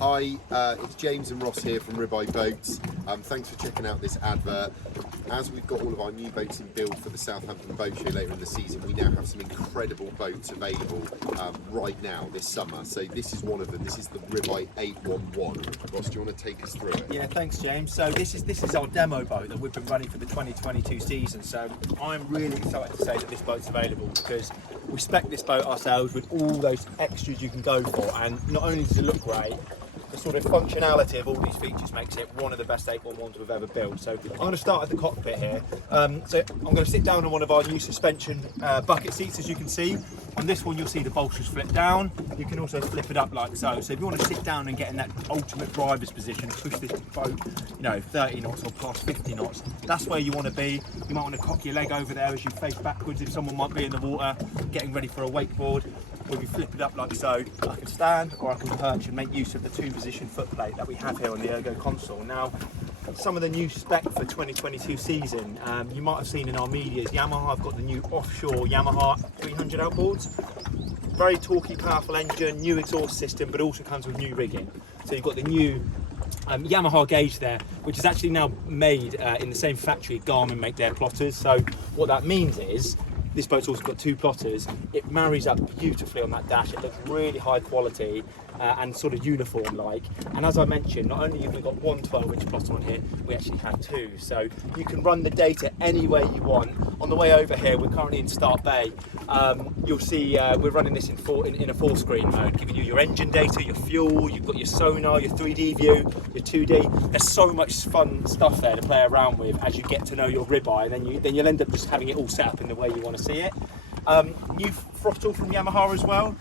Hi, it's James and Ross here from Ribeye Boats. Thanks for checking out this advert. As we've got all of our new boats in build for the Southampton Boat Show later in the season, we now have some incredible boats available right now this summer. So this is one of them. This is the Ribeye 811. Ross, do you want to take us through it? Yeah, thanks James. So this is our demo boat that we've been running for the 2022 season. So I'm really excited to say that this boat's available because we spec this boat ourselves with all those extras you can go for, and not only does it look great, the sort of functionality of all these features makes it one of the best 811s we've ever built. So I'm going to start at the cockpit here. So I'm going to sit down on one of our new suspension bucket seats, as you can see. On this one you'll see the bolsters flip down. You can also flip it up like so. So if you want to sit down and get in that ultimate driver's position, push this boat, 30 knots or past 50 knots, that's where you want to be. You might want to cock your leg over there as you face backwards if someone might be in the water getting ready for a wakeboard. Or if you flip it up like so, I can stand or I can perch and make use of the two-position footplate that we have here on the ergo console. Now, some of the new spec for 2022 season, you might have seen in our media, Yamaha have got the new offshore Yamaha 300 outboards. Very torquey, powerful engine, new exhaust system, but also comes with new rigging. So you've got the new Yamaha gauge there, which is actually now made in the same factory Garmin make their plotters. So what that means is, this boat's also got two plotters. It marries up beautifully on that dash. It looks really high quality and sort of uniform like. And as I mentioned, not only have we got one 12-inch plotter on here, we actually have two. So you can run the data any way you want. On the way over here, we're currently in Stock Bay. You'll see we're running this in a full screen mode, giving you your engine data, your fuel, you've got your sonar, your 3D view, your 2D. There's so much fun stuff there to play around with as you get to know your ribeye, and then you'll end up just having it all set up in the way you want to see it. New throttle from Yamaha as well.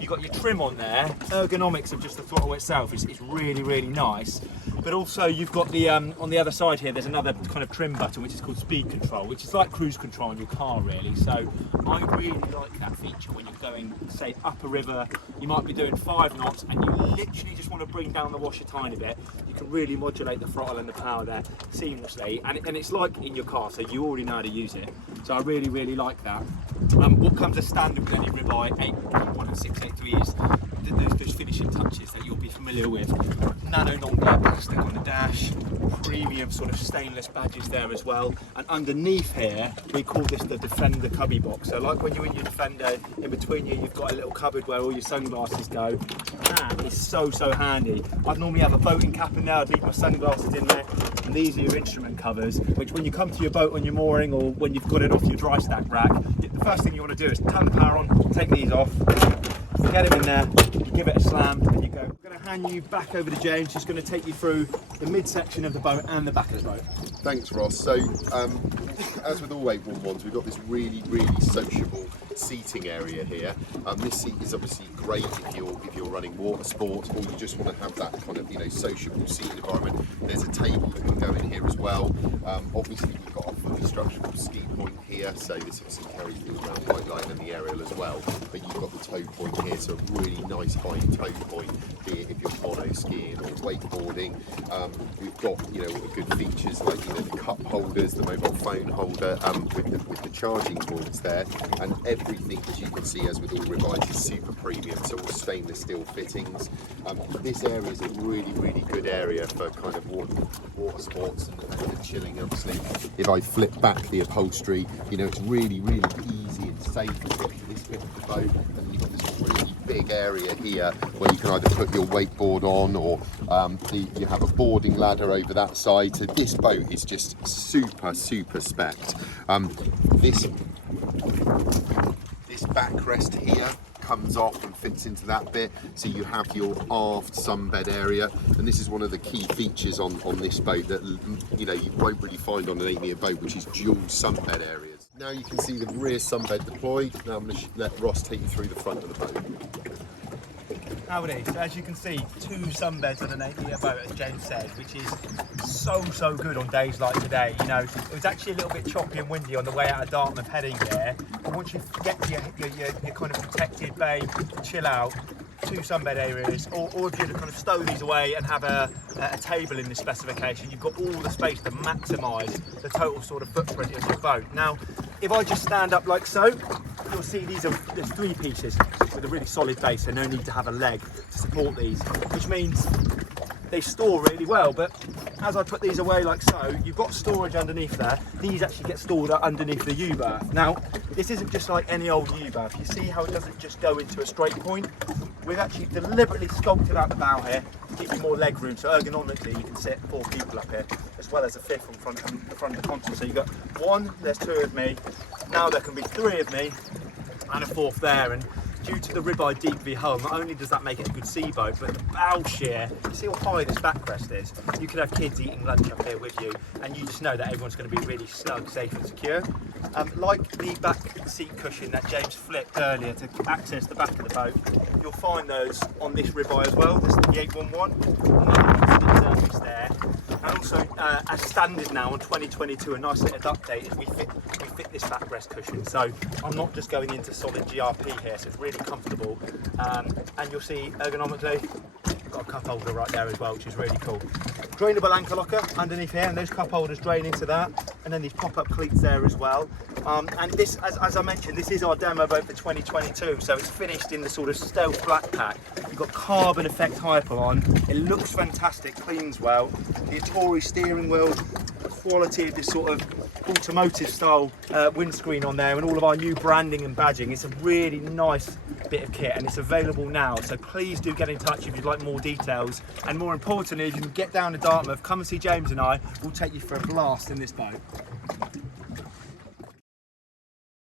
You've got your trim on there. Ergonomics of just the throttle itself is really, really nice. But also you've got the, on the other side here, there's another kind of trim button which is called speed control, which is like cruise control on your car really. So I really like that feature when you're going, say, up a river, you might be doing 5 knots and you literally just want to bring down the wash a tiny bit. You can really modulate the throttle and the power there seamlessly. And it's like in your car, so you already know how to use it. So I really, really like that. What comes as standard with any Ribeye 811 and 683 is those finishing touches that you'll be familiar with. Nano non-glare plastic on the dash, premium sort of stainless badges there as well. And underneath here, we call this the Defender cubby box. So like when you're in your Defender, in between you, you've got a little cupboard where all your sunglasses go. That is so handy. I'd normally have a boating cap in there, I'd leave my sunglasses in there. And these are your instrument covers, which when you come to your boat on your mooring or when you've got it off your dry stack rack, the first thing you want to do is turn the power on, take these off, get them in there, give it a slam, and you go. I'm going to hand you back over to James, who's going to take you through the midsection of the boat and the back of the boat. Thanks, Ross. So, as with all 811s, we've got this really sociable seating area here. This seat is obviously great if you're running water sports or you just want to have that kind of sociable seating environment. There's a table that can go in here as well. Obviously we've got a fully structural ski point here, so this obviously carries the around white line and the aerial as well. But you've got the tow point here, so a really nice high tow point, be it if you're mono skiing or wakeboarding. We've got good features like the cup holders, the mobile phone holder with the charging cords there, and everything, as you can see, as with all Ribeyes, is super premium, so all stainless steel fittings. This area is a really good area for kind of water sports and chilling. Obviously, if I flip back the upholstery, it's really easy and safe to get to this bit of the boat, and you've got this really big area here where you can either put your wakeboard on or you have a boarding ladder over that side. So this boat is just super spec'd. This backrest here comes off and fits into that bit, so you have your aft sunbed area, and this is one of the key features on this boat that you won't really find on an 8-metre boat, which is dual sunbed areas. Now you can see the rear sunbed deployed. Now I'm going to let Ross take you through the front of the boat. Howdy. So as you can see, 2 sunbeds on an 8-metre boat, as James said, which is so good on days like today. It was actually a little bit choppy and windy on the way out of Dartmouth heading here, but once you get to your kind of protected bay, chill out, 2 sunbed areas, or if you kind of stow these away and have a table in this specification, you've got all the space to maximise the total sort of footprint of your boat. Now, if I just stand up like so, you'll see there's 3 pieces. with a really solid base, so no need to have a leg to support these, which means they store really well. But as I put these away like so, you've got storage underneath there. These actually get stored underneath the U-berth. Now, this isn't just like any old U-berth. You see how it doesn't just go into a straight point? We've actually deliberately sculpted out the bow here to give you more leg room, so ergonomically you can sit 4 people up here, as well as a 5th on the front of the console. So you've got 1, there's 2 of me, now there can be 3 of me, and a 4th there. And due to the Ribeye Deep V hull, not only does that make it a good sea boat, but the bow shear, you see how high this backrest is? You could have kids eating lunch up here with you, and you just know that everyone's going to be really snug, safe and secure. Like the back seat cushion that James flipped earlier to access the back of the boat, you'll find those on this Ribeye as well. This is the 811, another surface there. And also, as standard now on 2022, a nice little update is we fit this backrest cushion. So I'm not just going into solid GRP here, so it's really comfortable. And you'll see ergonomically, got a cup holder right there as well, which is really cool. Drainable anchor locker underneath here, and those cup holders drain into that. And then these pop-up cleats there as well. And this, as I mentioned, this is our demo boat for 2022, so it's finished in the sort of stealth black pack. You've got carbon effect hyper on. It looks fantastic, cleans well. The Atori steering wheel, the quality of this sort of automotive style windscreen on there, and all of our new branding and badging. It's a really nice bit of kit, and it's available now. So please do get in touch if you'd like more details. And more importantly, if you can get down to Dartmouth, come and see James and I. We'll take you for a blast in this boat.